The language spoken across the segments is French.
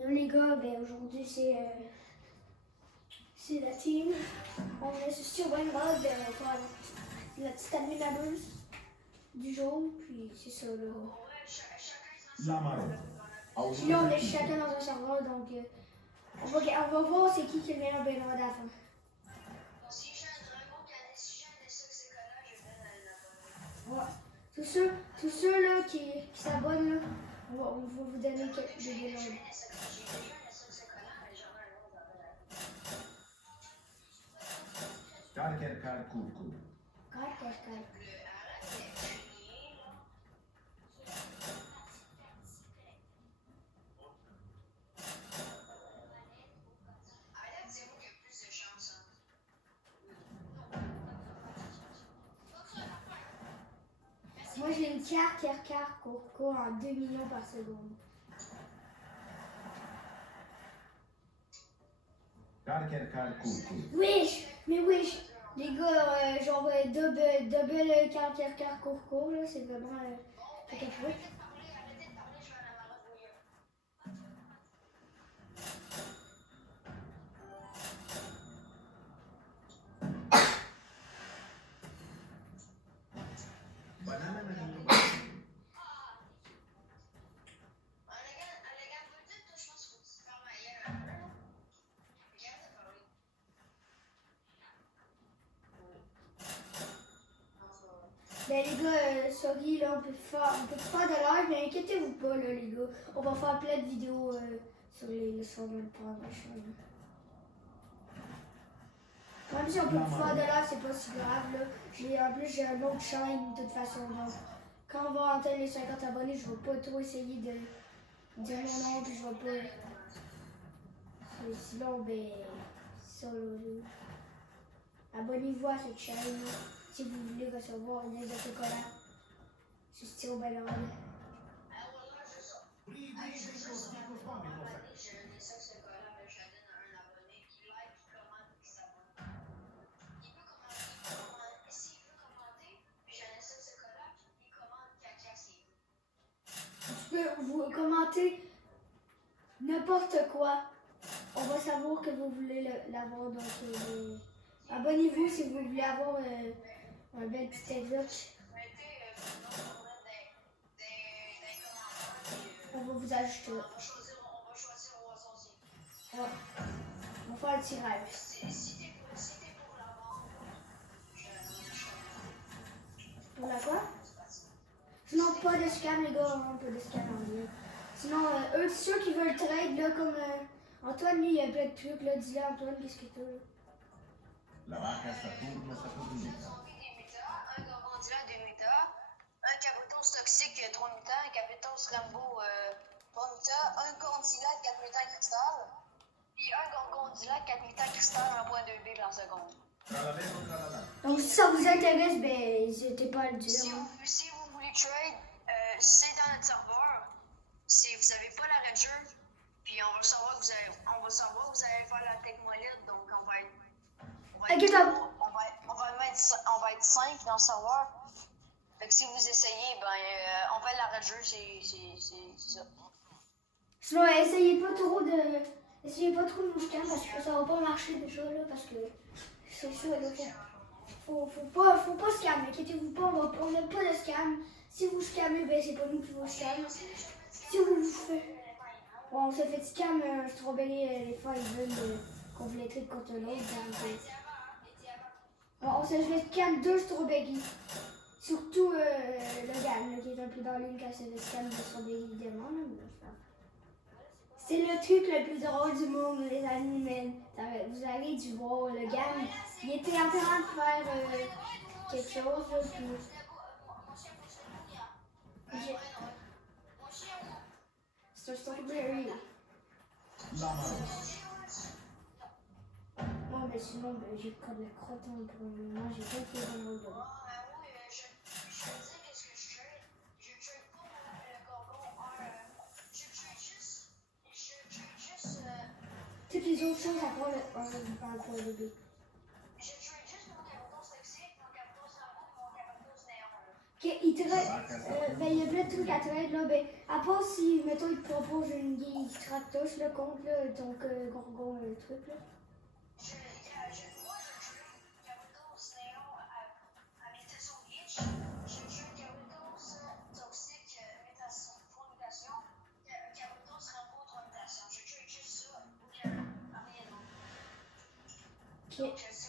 Yo les gars, ben aujourd'hui c'est la team. On est sur One Mode, on va faire la petite adminameuse du jour, puis c'est ça là. Puis là on est chacun dans un serveur, donc on va voir c'est qui est le meilleur Benoît à la fin. Ouais. Tous ceux là qui s'abonnent là, on va vous donner quelques Benoît. Cool. Moi j'ai une carte court en 2 millions par seconde. Cool. Wesh, mais wesh, les gars, genre double carte court là, c'est vraiment la capote. Ben les gars, sorry là, on peut faire de live, mais inquiétez-vous pas là les gars. On va faire plein de vidéos sur le serveur pour un machin. Même si on peut plus faire de live, c'est pas si grave là. En plus j'ai un autre chaîne de toute façon. Donc quand on va atteindre les 50 abonnés, je vais pas trop essayer de dire mon nom, puis je vais pas. Sinon ben ça là. Abonnez-vous à cette chaîne là, si vous voulez recevoir une liste de chocolat sur Styro Ballon. Vous commentez n'importe quoi. On va savoir que vous voulez l'avoir. Donc, abonnez-vous si vous voulez avoir un bel petit exote. On va vous ajouter. Ouais. On va faire le tirage. Pour la quoi? Sinon, pas de scam, les gars, on peut de scam en lien. Sinon, ceux qui veulent trade, là, comme Antoine, lui, il y a plein de trucs, là, dis-le, Antoine, qu'est-ce que t'as, là? La vaca Saturno. Un Gorgonzola 2 mutas, un Cabotos toxique 3 mutas, un Cabotos Rambo 3 mutas, un Godzilla 4 mutas cristal, puis un Gorgonzola 4 mutas cristal 1.2 billes en seconde. Donc, si ça vous intéresse, ben, n'hésitez pas à le dire. Si vous voulez trade, c'est dans notre serveur. Si vous n'avez pas l'arrêt de jeu, puis on va savoir que vous allez faire la tech molette, donc on va être 5 dans le serveur. Fait que si vous essayez, ben on fait l'arrêt de jeu, c'est ça. Sinon, essayez pas trop de mouchetin parce que ça va pas marcher déjà là, parce que c'est sûr, là, faut pas scam, inquiétez-vous pas, on n'a pas de scam. Si vous scammez, ben c'est pas nous qui vous scam. Si vous faites... Bon, on s'est fait scam, Strawberry, les fois ils veulent qu'on voulait trade contre l'autre. Bon, on s'est fait scam 2 Strawberry. Surtout le gars qui est un peu dans l'une quand c'est le scam de Strawberry évidemment. C'est le truc le plus drôle du monde, les amis, mais vous avez dû voir le gars, il était en train de faire quelque chose, là, puis... C'est un Strawberry. Non, mais sinon, j'ai pris de la crotte pour le moment, j'ai pas été dans le dos. Toutes les autres choses à part le point de B. Ok, il y a plein de trucs à trade là, ben, à part si, mettons, il te propose une game qui sera Galactus, là, contre là, ton Gorgon, le truc, là. Moi, je joue Gyarados Néon à mutation glitch. Je joue Gyarados toxique mutation. Gyarados Rambo 3 mutations. Je joue juste ça. Rien d'autre. Ok. Donc, si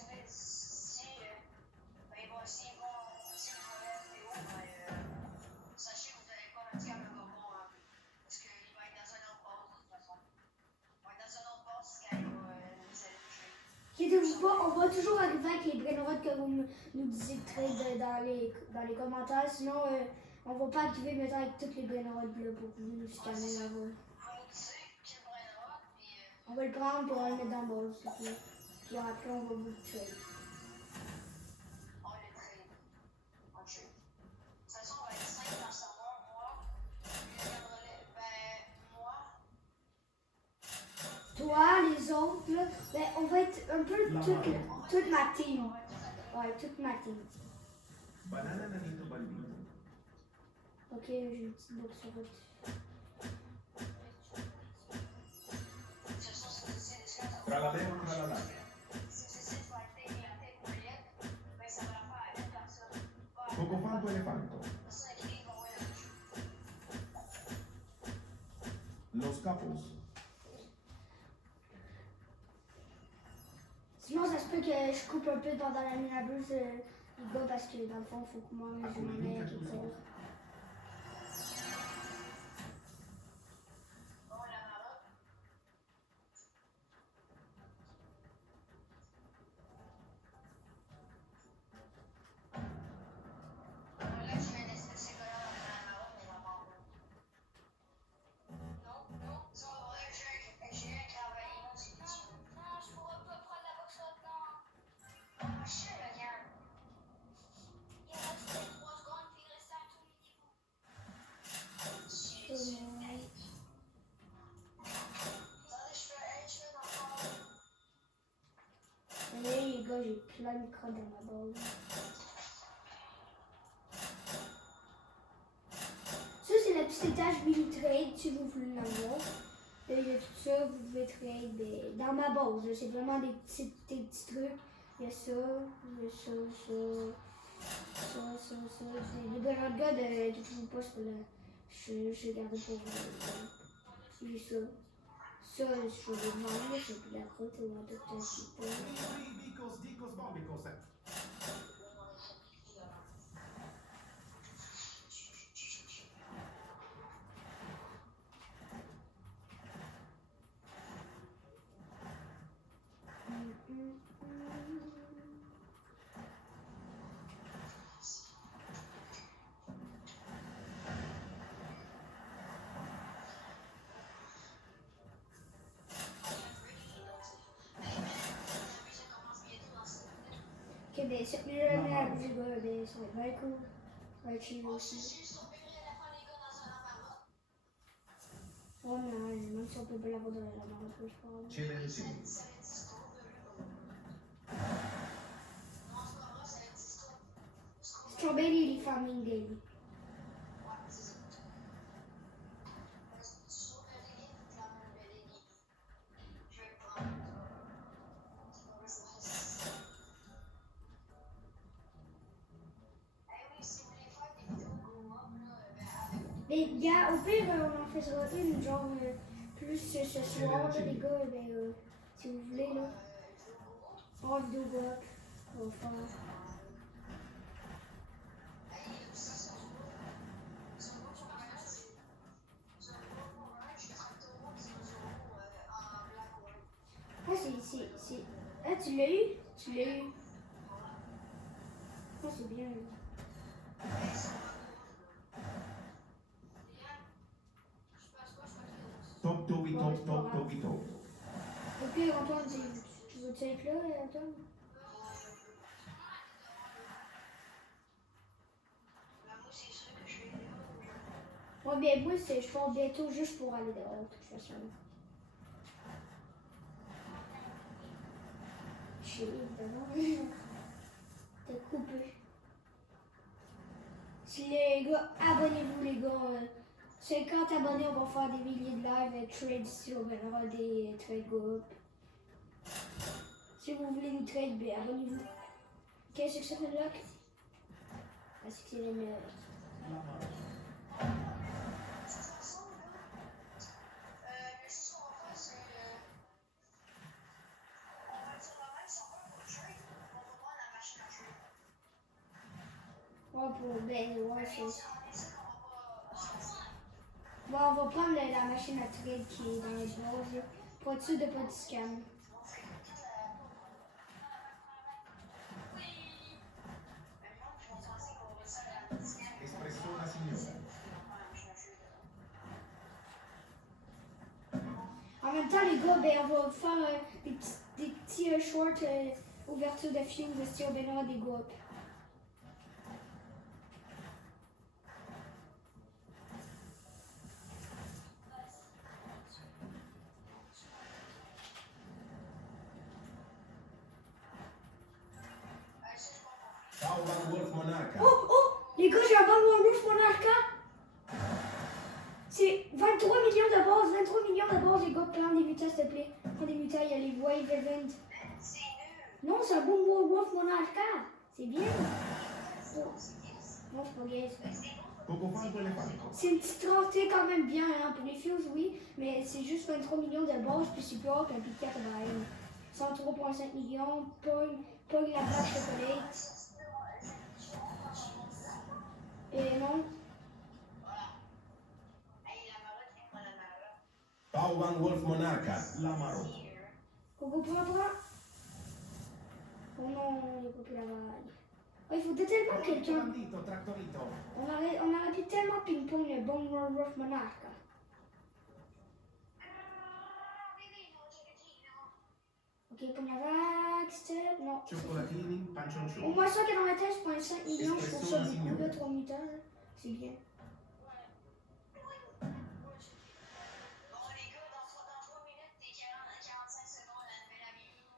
vous s'ils vont la vidéo, sachez que vous n'allez pas le le Gorgon, parce qu'il va être dans un autre boss de toute façon. Il va être dans un autre boss quand il va nous aller. Inquiétez-vous pas, on va toujours arriver avec les brainrots que vous nous disiez de trade dans les commentaires. Sinon, on va pas activer maintenant avec toutes les brainrots là pour vous nous scanner là-bas. Vous nous dites quel brainrot, puis On va le prendre et on va le mettre dans le boss. Puis après, on va vous le trade. on le trade. On le trade. De toute façon, on va être 5 dans le serveur. Moi, Toi, les autres, là, ben, on va être un peu toute ma team. Ouais, toute ma team. Banana nanito balbino. Ok, j'ai une petite box sur votre. de toute façon, si vous essayez de se faire Tralalero tralala. si vous essayez de faire la tête courriel, ben ça va la faire à une personne. Cocofanto elefanto. Personne écrit qu'on va le Los capos. Sinon, ça se peut que je coupe un peu pendant la minabuse, les gars, parce que dans le fond, il faut que moi, je m'en aille à quelque chose. Bon, la marotte. Là, je vais laisser ces gars-là dans la marotte, mais j'en parle pas. Non, ça va vrai, j'ai un travail, non, c'est petit. Non, je pourrais pas prendre la box maintenant. Oh, je sais, regarde. Il reste 3 secondes, puis il reste un tout niveau. Attendez, je fais dans le fond. Allez, les gars, j'ai plein de crottes dans ma base. Ça, c'est le petit étage mini-trade, si vous voulez l'avoir. Là, il y a tout ça, vous pouvez trade dans ma base. là. C'est vraiment des petits trucs. Il y a ça, il y a ça. Les gars de qui vous pas, c'est là. Je vais garder pour vous. J'ai ça. Ça, je vais le demander, c'est plus la crotte, on va tout un petit peu. Dicos bombicos. Ok, ben, cette là, les gars, ben, ça va être bien cool. Ça va être chill aussi. Oh non, même si on peut pas l'avoir dans la marque, je pense. Chile chile. Strawberry farming daily. Les gars, au pire, on en fera une, genre, plus ce soir, là, les gars, ben, si vous voulez, là. En vidéo bloc, on va faire. Ah, c'est... Ah, tu l'as eu? Tu l'as eu? Ah, c'est bien. Top tobi top top tobi top. Ok, Antoine, tu veux être là, Antoine? Moi, bien, moi, je pars bientôt juste pour aller dehors, de toute façon. Je sais, évidemment. T'as coupé. Si les gars, abonnez-vous, les gars. 50 abonnés, on va faire des milliers de lives et trade si on verra des trade group. Si vous voulez nous trade, ben abonnez-vous. Qu'est-ce que ça fait là? Parce que c'est les meilleurs. Le juste qu'on va faire, c'est. On va dire normal, si on veut pour trade, on va prendre la machine à jouer. Ouais, pour ben, ouais, c'est. On est sûr qu'on va pas. Bon, on va prendre la machine à trade qui est dans les bases, là, pour être sûr de pas de scam. Espressona signora. En même temps, les gars, ben, on va faire des petits shorts ouverture de films de style ben, on aura des groupes. Tauban Wolf Monarca. Oh, les gars, j'ai un bon Wolf Monarca. C'est 23 millions de bases, 23 millions de bases, les gars. Prends des mutants, s'il te plaît. Prends des mutants, il y a les Wave Event. Non, c'est un bon Wolf Monarca. C'est bien. Oh. Non, c'est pas gay. Pocofanto Elefanto. C'est une petite rentrée quand même bien hein, pour les Fuse, oui, mais c'est juste 23 millions de bases, puis c'est plus rare qu'un Pit 4 Bayern. 103,5 millions, Pog la vache chocolat. Et non, Tauban Wolf Monarca. Lamaro. Coco prend. Oh non, il n'y a pas plus la vague. Oh, il faudrait tellement quelqu'un. Comandito, Trattorito. On aurait pu tellement ping-pong le bon Wolf Monarch. Ok, pour la vague, step, non. Cioccolatini, Au pancioncioni. moins 193,5 millions, je trouve ça beaucoup, là, 3 mutants, là. C'est bien.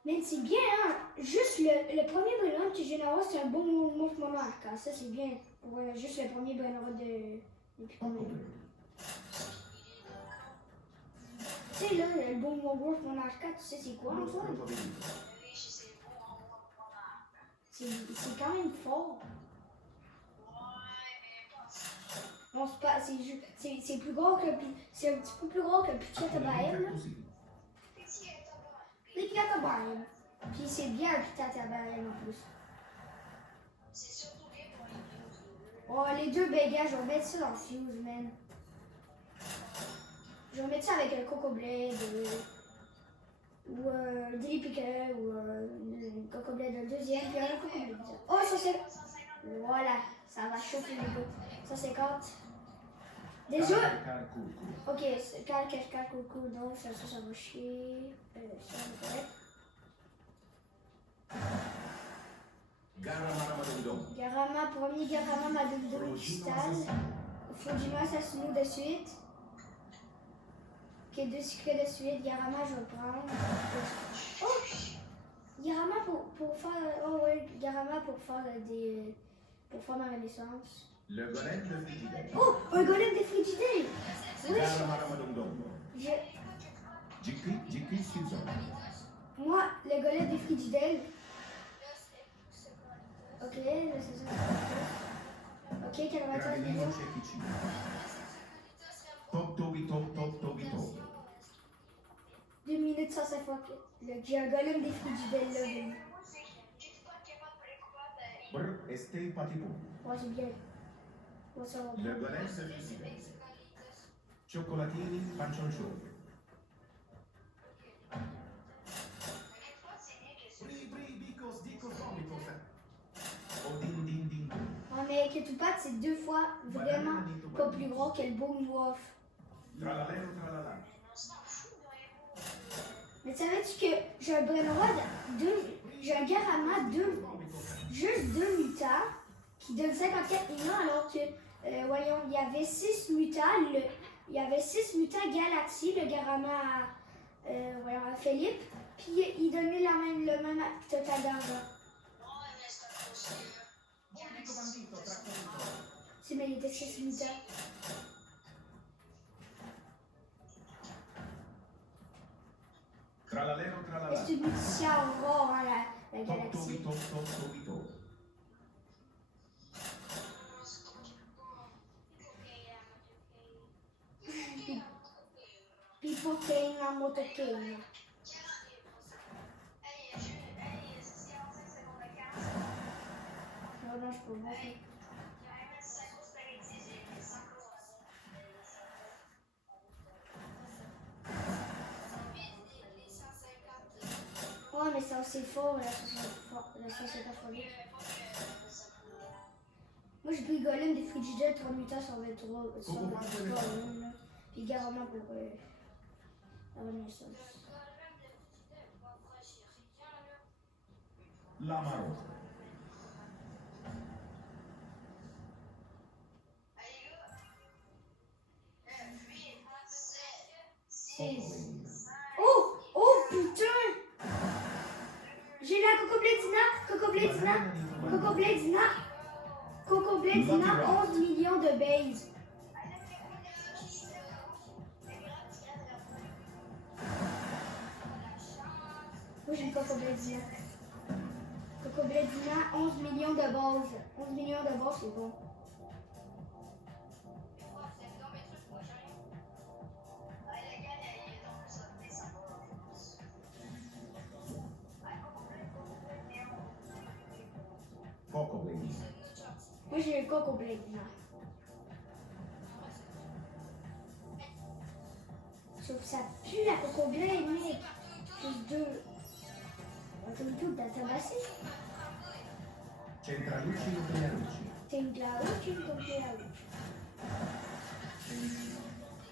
Mais c'est bien, hein. Juste le premier bonhomme que j'ai d'avoir, c'est un bon Wolf Monarch. Hein. Ça, c'est bien. Ouais, juste le premier bonhomme de. Depuis combien de temps? Tu sais, là, le bon Wolf Monarch, tu sais, c'est quoi, Antoine? C'est quand même fort. Non, c'est pas. C'est plus gros que. C'est un petit peu plus gros que le Petit Tabaïm, là. Petit Tabaïm. Puis c'est bien un Petit Tabaïm en plus. Oh, les deux bégas, je vais mettre ça dans le Fuse, man. Je vais mettre ça avec un Coco Blade ou un Dilly Picker ou un Coco Blade de deuxième, puis un Coco Blade. Oh, ça c'est. Voilà, ça va chauffer les gars. 150. Déjà. Ok, calque, cool, donc ça va chier. Ça va correct. Garama, premier Garama, Madame Cristal. Fujima Sassuno de suite. Ok, 2 secrets de suite. Garama, je vais prendre. Oh! Garama pour faire. Oh ouais, Garama pour faire des. Pour faire ma renaissance. Le golem de Frigidel. Oh! Un golem de Frigidel! Oui! Jiki Schizo. Moi, le golem de Frigidel. Ok, là c'est ça. Ok, 93 Gradino millions. Cekici. Top. 2 minutes 150. J'ai un golem des Frigidel là. Venu. Brr, Este Patipo. Ouais, c'est bien. Ouais, ça va. Le golem de Frigidel. Cioccolatini, pancioncioni. Bicos, bombicos. Din. Ouais, mais que tu pattes, c'est 2 fois vraiment pas plus gros que le Bone Wolf. Tralala. Mais savais-tu que j'ai un Brenrod, j'ai un Garama, juste 2 mutants qui donnent 54 millions alors que, voyons, il y avait 6 mutants, il y avait 6 mutants Galaxy, le Garama voyons, à Philippe, puis il donnait le même total d'argent. C'est mais il était 6 mutants. Tralalero, Et tralala. c'est une musicien aurore, hein, la Top, galaxie. tobi, top, top, tobi, top. Pipoquinha, motoquinha. Non, non, je peux pas. Ouais, mais c'est assez fort, la sauce est pas folle. Moi, j'ai pris Golem des Frigidaires 38 ans sur 23. Puis Garama pour la Renaissance. Lamaro. Oh! Oh putain! J'ai la Coco Bledina! Coco Bledina! Coco Bledina! Coco Bledina, 11 millions de base. Moi j'ai le Coco Bledina. Coco Bledina, 11 millions de base. 11 millions de base, c'est bon. Coco Blade. Moi j'ai le Coco Bledina. Sauf que ça pue la Coco Blade, mec. Plus deux. Comme tout, t'as tabassé. Centraluci, Nuclearucci. T'es une Glauci ou t'es une Glauci?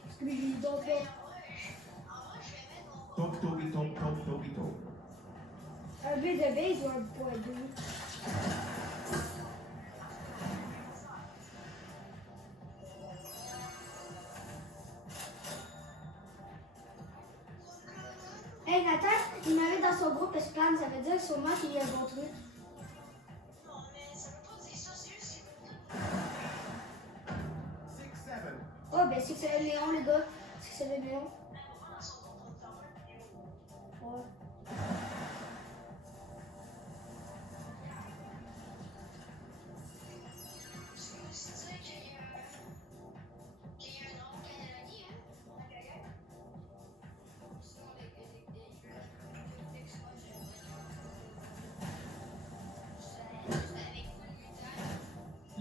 Parce que lui, il doit faire Top, tobi, top, top, tobi, top. un B de base ou un point 2. Hey Nathan, il m'avait dans son groupe spam, ça veut dire sûrement qu'il y a un bon truc. 6-7. Oh ben c'est que c'est le néon les gars, c'est que c'est le néon. Ouais.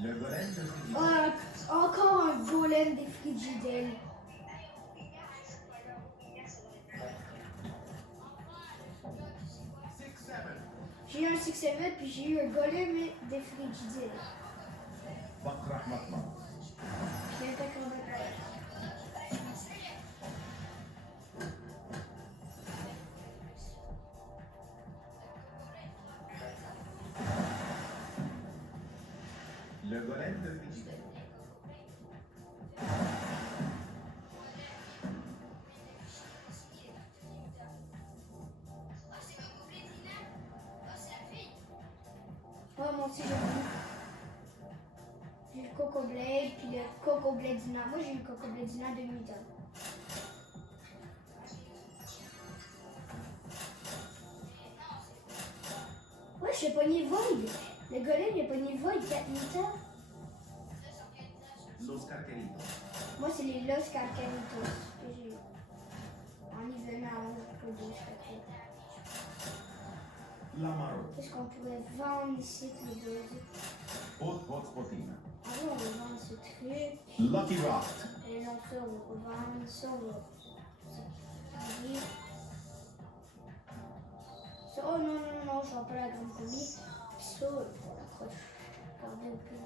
Le golem de Frigide. Encore un golem des Frigidelles. 6-7. J'ai eu un 6-7 puis j'ai eu un golem des Frigidelles. Bakrah Matma. Je viens pas convaincre. Le golem de Frigide. Oh moi aussi j'ai vu. J'ai le Coco Blade puis le Coco Bledina. Moi j'ai eu le Coco Bledina de Newton. Ouais, j'ai pogné Void. Le golem il a pogné Void 4 Newton. Los Carqueritos. Moi c'est les Los Carcanitos que j'ai eu. En hivernal, pour 2 chaque. Lamaro. Qu'est-ce qu'on pourrait vendre ici, le buzz? Hot Hot Spotina. Ah oui, on va vendre ce truc. Lucky Rock. Et non, ça, on va vendre ça, on va. Ça, oh non, non, non, je vois pas la grande commis. Puis ça, on l'accroche. Regardez au plus.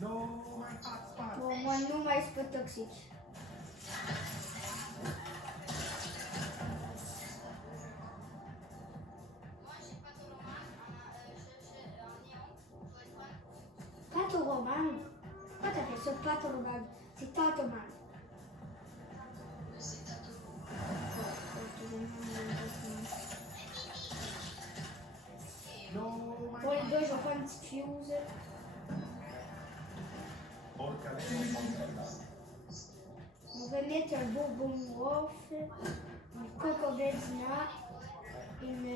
No, my hotspot. Bon, moi, non, mais c'est pas toxique. Patoroman. Pourquoi t'appelles ça Patoroman? C'est Tatoman. C'est Tatoman. petite fuse. Porcalero Montella. On va mettre un Bourbon Wolf, un Cocobedina, une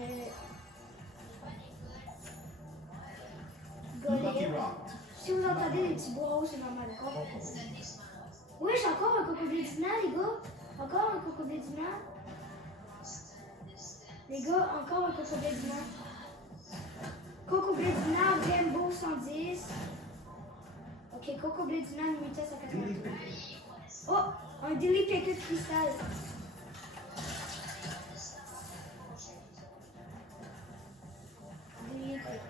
Lucky Golem. Rock. Si vous entendez des petits bois hauts, c'est normal, d'accord? Coco. Oui, j'ai encore un Cocobedina, les gars. Encore un Cocobedina. Les gars, encore un Cocobedina. Cocobedina, Rainbow 110. Ok, Cocobedina, limité à Dilly 180. Pickle. Oh, un Dilly Picker de cristal. Dilly Picker.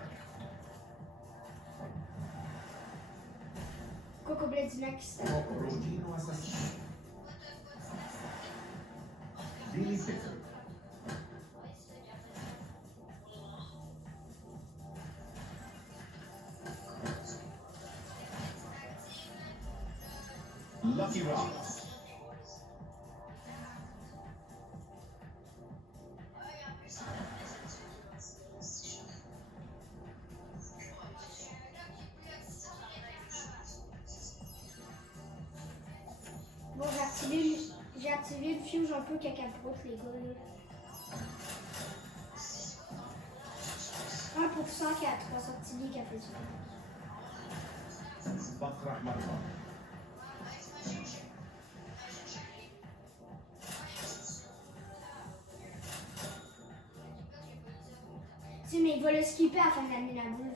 Cocobedina cristal. Coco Rugino Assassino. Dilly Pickle. Lucky Rock. Bon, j'ai activé le fuse un peu cacaprote, les gars. Là. 1% qui a 3 sorties qui a fait ça. Batrah Marwan. Si, mais il va le skipper à la fin de l'année, la boule.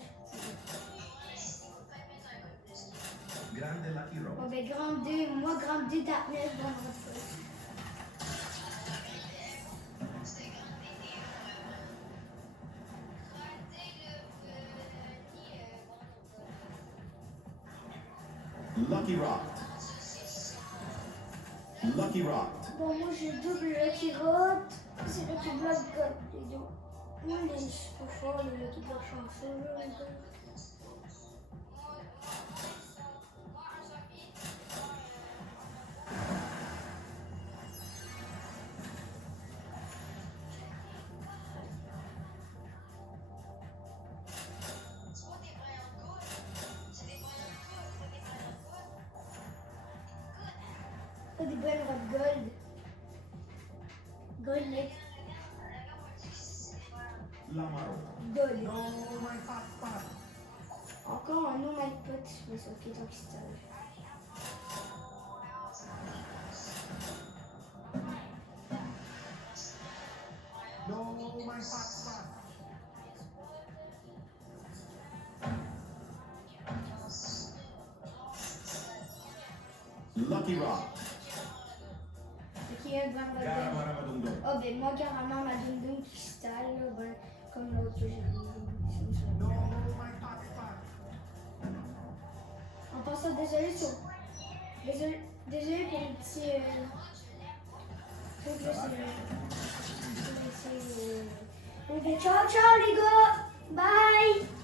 Grande Lucky Bon, Rock. ben, grande 2, moi, grande 2 d'Atmel, bon, Lucky Rock. Lucky Rock. bon, moi, j'ai double Lucky Rod. C'est Lucky Block God, les deux. Moi, les super forts, les Lucky Block chanceux, là, les gars. Pas des bonnes robes gold. Gold, mec. Lamaro. Gold. No, my hot spot. Encore un No My Pot, mais c'est ok, tant que c'est ça. No, my hot spot. Lucky Rock. Ok, un grand Gara robot. Maramadungo. Oh, ben moi, carrément, ma Dum Dum cristal, là, ben, comme l'autre que j'ai vu. No, my hot spot. En passant, désolé pour le petit. Faut que j'essaie. Ok, ciao, ciao les gars! Bye!